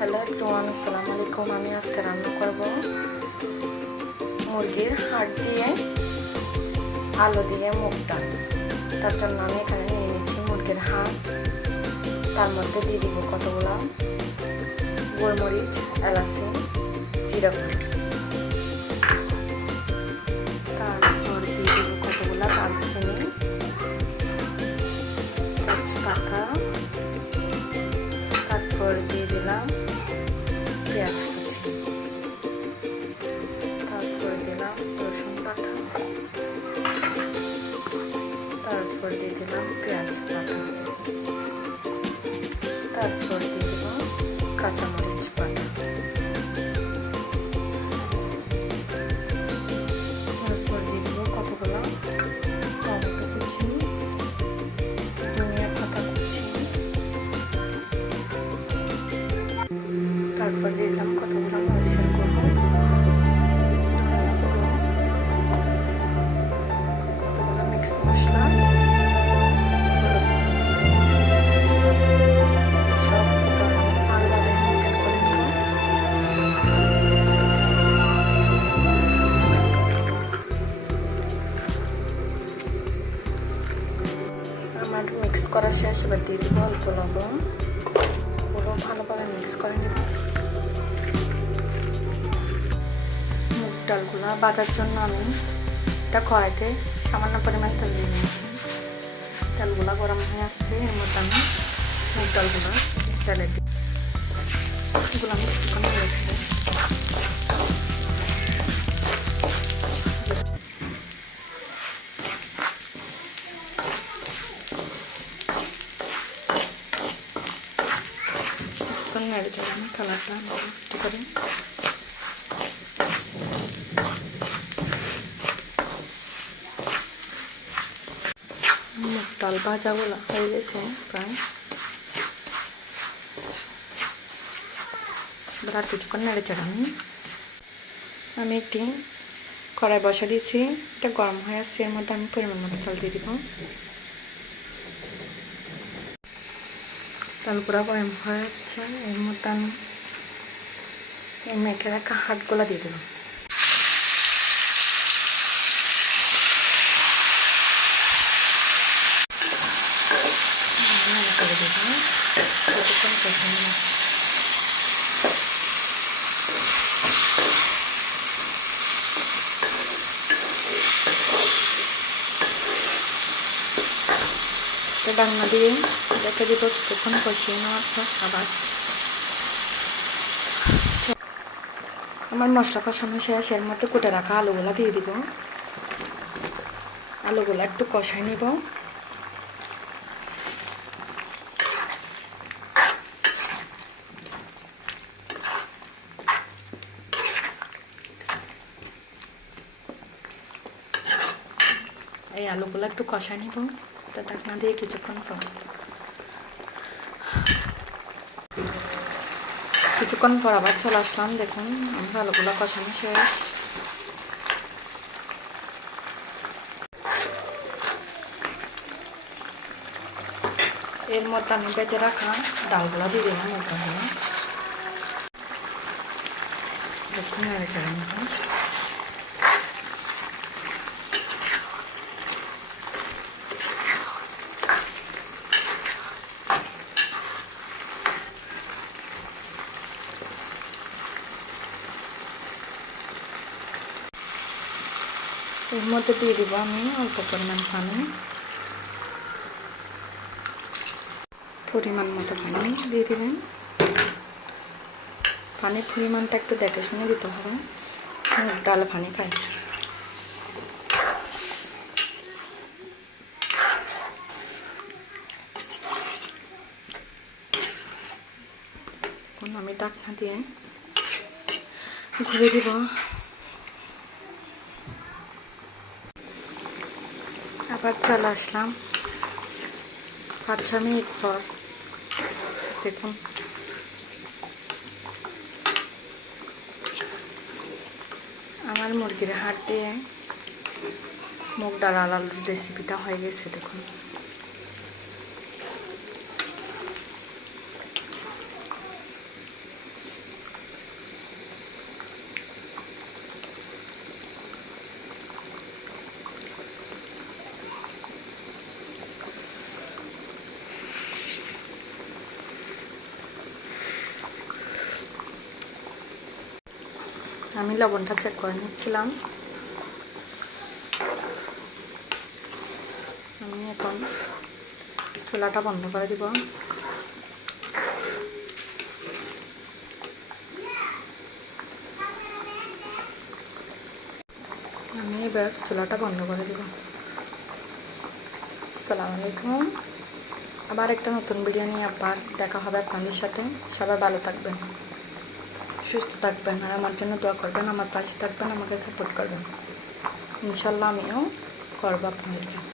Hello everyone, আসসালামু আলাইকুম। আমি আজকে রান্না করব মুরগির হাড় দিয়ে আলু দিয়ে মুগ ডাল। তার জন্য আমি এখানে নিয়ে নিচ্ছি মুরগির হাড়। তার মধ্যে দিয়ে দিব কতগুলো গোলমরিচ, এলাচি, জিরা গুঁড়ো। তারপর দিয়ে দিব কতগুলো দারচিনি, তেজপাতা। তারপর দিয়ে দিলাম পেঁয়াজ কুচি, তারপর দিলাম রসুন বাটা, তারপর দিয়ে দিলাম পেঁয়াজ বাটা, তারপর দিয়ে দিলাম কাঁচামরিচ বাটা, তারপর দিয়ে দিব কতগুলো টমেটো কুচি, ধনিয়া পাতা কুচি, তারপর দিয়ে দিলাম কতগুলো মরিচের গুঁড়ো, কতগুলো মিক্স মশলা, সব ভালোভাবে মিক্স করে নেব। আমার মিক্স করা শেষ, এবার দিয়ে দিব অল্প লবণ। পুরো ভালোভাবে মিক্স করে নেব। মুগ ডালগুলো ভাজার জন্য আমি একটা কড়াইতে সামান্য পরিমাণ তেল দিয়ে নিয়েছি। তেলগুলো গরম হয়ে আসছে, এর মধ্যে আমি মুগ ডালগুলো তেলে দিই। এগুলো আমি কিছুক্ষণ রেখে দিই। কিছুক্ষণ নেড়ে চলে আমি কালারটা নষ্ট করি। মুগ ডাল ভাজাগুলো হয়ে গেছে প্রায়, এবার আর কিছুক্ষণ নেড়ে চড়ে আমি একটি কড়াই বসা দিয়েছি, এটা গরম হয়ে আসছে। এর মধ্যে আমি পরিমাণ মতো তেল দিয়ে দিব। তেল পুরো গরম হয়ে যাচ্ছে, এর মধ্যে আমি এই মেখে রাখা হাড়গুলো দিয়ে দেবো। করে দেবো কিছুক্ষণ কষে নিলাম। ডালনা দিয়ে রেখে দিব কিছুক্ষণ কষিয়ে নেওয়ার পর আবার আমার মশলা কষানো শেষ। এর মধ্যে কুটে রাখা আলুগুলো দিয়ে দিব। আলুগুলো একটু কষাই নিব। এই আলুগুলো একটু কষাই নিব, এটা ঢাকনা দিয়ে কিছুক্ষণ পর আবার চলে আসলাম। দেখুন আমরা আলুগুলো কষানো শেষ। এর মধ্যে আমি বেঁচে রাখা ডালগুলো দিয়ে দিলাম। দেখুন নেড়ে চেড়ে নিব। এর মধ্যে দিয়ে দিব আমি অল্প পরিমাণ পানি, পরিমাণ মতো পানি দিয়ে দেবেন। পানির পরিমাণটা একটু দেখে শুনে দিতে হবে, ডাল পানি খাই। এখন আমি ঢাকনা দিয়ে ঘুরে দিব। আবার চলে আসলাম 5-6 মিনিট পর। দেখুন আমার মুরগির হাড় দিয়ে মুগ ডাল আলুর রেসিপিটা হয়ে গেছে। দেখুন আমি লবণটা চেক করে নিচ্ছিলাম। আমি এখন চুলাটা বন্ধ করে দিব। আমি এবার চুলাটা বন্ধ করে দিব। আসসালামু আলাইকুম। আবার একটা নতুন ভিডিও নিয়ে আবার দেখা হবে আপনাদের সাথে। সবাই ভালো থাকবেন, সুস্থ থাকবেন, আর আমার জন্য দোয়া করবেন, আমার পাশে থাকবেন, আমাকে সাপোর্ট করবেন। ইনশাল্লাহ আমিও করবো আপনাদেরকে।